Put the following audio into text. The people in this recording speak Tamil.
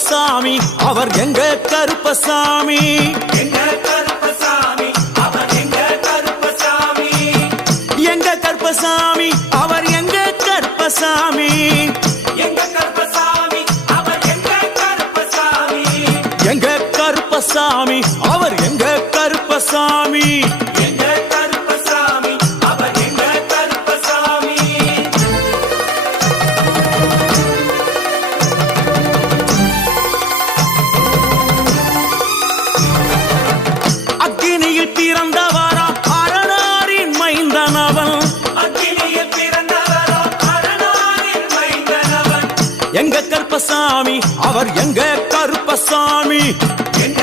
கருப்பசாமி அவர் எங்க கருப்பசாமி எங்க கருப்பசாமி அவர் எங்க கருப்பசாமி எங்க கருப்பசாமி அவர் எங்க கருப்பசாமி எங்க கருப்பசாமி அவர் எங்க கருப்பசாமி எங்க கருப்பசாமி அவர் எங்க கருப்பசாமி எங்க கருப்பசாமி அவர் எங்க கருப்பசாமி அக்கினியில் பிறந்தவரா அரணாரின் மைந்தனவன் அக்கினியில் பிறந்தவரோ அரணாரின் மைந்தனவன் எங்க கருப்பசாமி அவர் எங்க கருப்பசாமி எங்க